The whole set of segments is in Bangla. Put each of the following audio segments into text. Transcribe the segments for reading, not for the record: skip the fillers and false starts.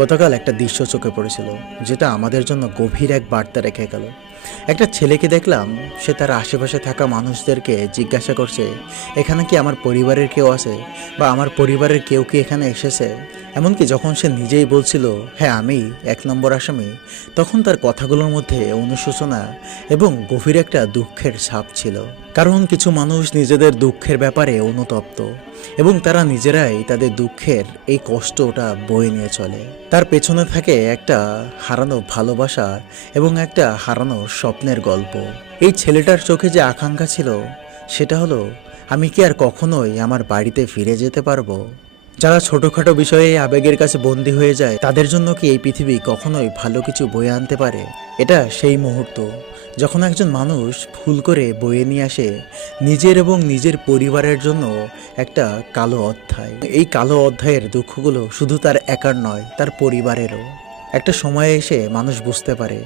গতকাল একটা দৃশ্য চোখে পড়েছিল, যেটা আমাদের জন্য গভীর এক বার্তা রেখে গেল। একটা ছেলেকে দেখলাম, সে তার আশেপাশে থাকা মানুষদেরকে জিজ্ঞাসা করছে, এখানে কি আমার পরিবারের কেউ আছে, বা আমার পরিবারের কেউ কি এখানে এসেছে। এমনকি যখন সে নিজেই বলছিল, হ্যাঁ আমি 1 নম্বর আসামি, তখন তার কথাগুলোর মধ্যে অনুশোচনা এবং গভীর একটা দুঃখের ছাপ ছিল। কারণ কিছু মানুষ নিজেদের দুঃখের ব্যাপারে অনুতপ্ত, এবং তারা নিজেরাই তাদের দুঃখের এই কষ্টটা বয়ে নিয়ে চলে। তার পেছনে থাকে একটা হারানো ভালোবাসা এবং একটা হারানো স্বপ্নের গল্প। এই ছেলেটার চোখে যে আকাঙ্ক্ষা ছিল, সেটা হলো, আমি কি আর কখনোই আমার বাড়িতে ফিরে যেতে পারবো। যারা ছোটোখাটো বিষয়ে আবেগের কাছে বন্দী হয়ে যায়, তাদের জন্য কি এই পৃথিবী কখনোই ভালো কিছু বয়ে আনতে পারে? এটা সেই মুহূর্ত যখন একজন মানুষ ভুল করে বয়ে নিয়ে আসে নিজের এবং নিজের পরিবারের জন্য একটা কালো অধ্যায়। এই কালো অধ্যায়ের দুঃখগুলো শুধু তার একার নয়, তার পরিবারেরও। একটা সময়ে এসে মানুষ বুঝতে পারে,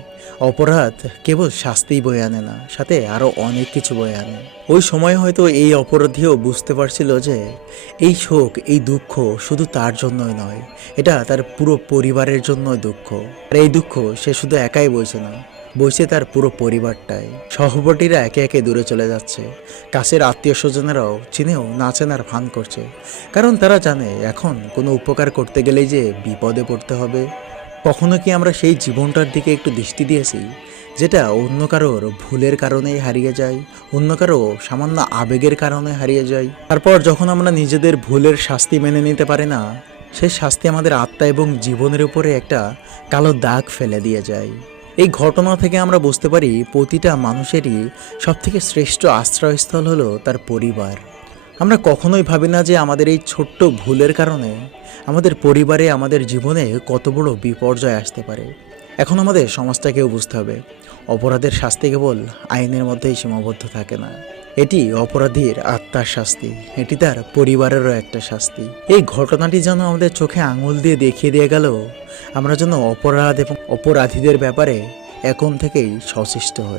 অপরাধ কেবল শাস্তিই বয়ে আনে না, সাথে আরও অনেক কিছু বয়ে আনে। ওই সময় হয়তো এই অপরাধীও বুঝতে পারছিল যে এই শোক, এই দুঃখ শুধু তার জন্যই নয়, এটা তার পুরো পরিবারের জন্যই দুঃখ। আর এই দুঃখ সে শুধু একাই বইছে না, বইছে তার পুরো পরিবারটাই। সহপাঠীরা একে একে দূরে চলে যাচ্ছে, কাছের আত্মীয় স্বজনেরাও চিনেও না চেনার ভান করছে, কারণ তারা জানে এখন কোনো উপকার করতে গেলেই যে বিপদে পড়তে হবে। কখনো কি আমরা সেই জীবনটার দিকে একটু দৃষ্টি দিয়েছি, যেটা অন্য কারোর ভুলের কারণেই হারিয়ে যায়, অন্য কারো সামান্য আবেগের কারণে হারিয়ে যায়? তারপর যখন আমরা নিজেদের ভুলের শাস্তি মেনে নিতে পারি না, সেই শাস্তি আমাদের আত্মা এবং জীবনের উপরে একটা কালো দাগ ফেলে দিয়ে যায়। এই ঘটনা থেকে আমরা বুঝতে পারি, প্রতিটা মানুষেরই সবথেকে শ্রেষ্ঠ আশ্রয়স্থল হলো তার পরিবার। আমরা কখনোই ভাবি না যে আমাদের এই ছোট্ট ভুলের কারণে আমাদের পরিবারে, আমাদের জীবনে কত বড় বিপর্যয় আসতে পারে। এখন আমাদের সমাজটাকেও বুঝতে হবে, অপরাধের শাস্তি কেবল আইনের মধ্যেই সীমাবদ্ধ থাকে না। এটি অপরাধীর আত্মার শাস্তি, এটি তার পরিবারেরও একটা শাস্তি। এই ঘটনাটি যেন আমাদের চোখে আঙুল দিয়ে দেখিয়ে দিয়ে গেল, আমরা যেন অপরাধ এবং অপরাধীদের ব্যাপারে এখন থেকেই সচেষ্ট হই।